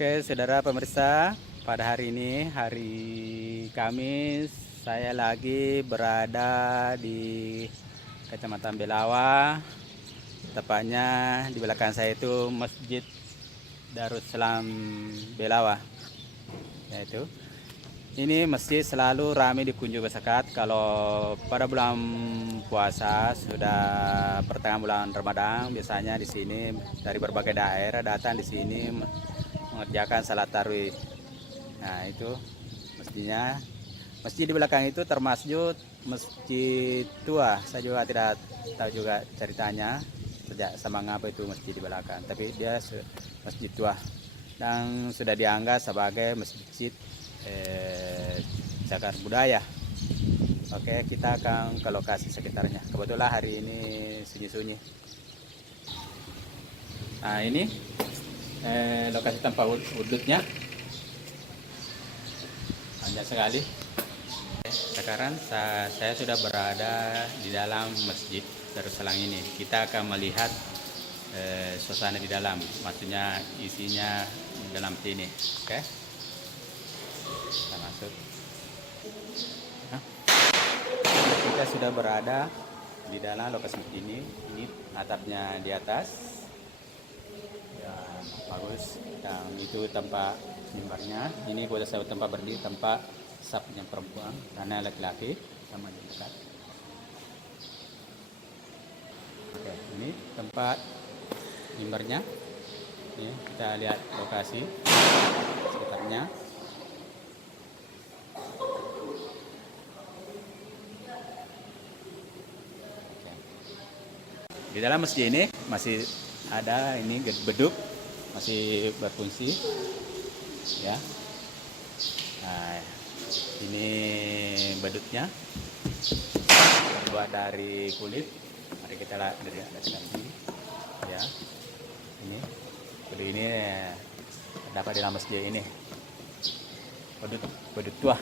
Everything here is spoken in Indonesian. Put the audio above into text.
Oke, saudara pemirsa, pada hari ini, hari Kamis, saya lagi berada di Kecamatan Belawa. Tepatnya di belakang saya itu Masjid Darussalam Belawa. Yaitu, ini masjid selalu ramai dikunjungi masyarakat kalau pada bulan puasa, sudah pertengahan bulan Ramadan. Biasanya di sini dari berbagai daerah datang di sini mengerjakan salat tarawih. Nah, itu mestinya masjid di belakang itu termasuk masjid tua. Saya juga tidak tahu juga ceritanya sejak sama apa itu masjid di belakang, tapi dia masjid tua dan sudah dianggap sebagai masjid cagar budaya. Oke, kita akan ke lokasi sekitarnya. Kebetulan hari ini sunyi-sunyi. Nah, ini lokasi tempat wudhunya panjang sekali. Sekarang saya sudah berada di dalam masjid Darussalam ini. Kita akan melihat suasana di dalam, maksudnya isinya di dalam sini. Oke, kita masuk. Kita sudah berada di dalam lokasi ini. Ini atapnya di atas. Ya, bagus. Dan itu tempat mimbarnya. Ini buat saya tempat berdiri, tempat sapnya perempuan karena laki-laki sama di dekat. Oke, ini tempat mimbarnya. Ini kita lihat lokasi sekitarnya. Oke. Di dalam masjid ini masih ada ini beduk masih berfungsi ya. Nah, ini beduknya terbuat dari kulit. Mari kita lihat dari atas lagi ya. Ini beduk ini dapat di dalam masjid ini, beduk tua.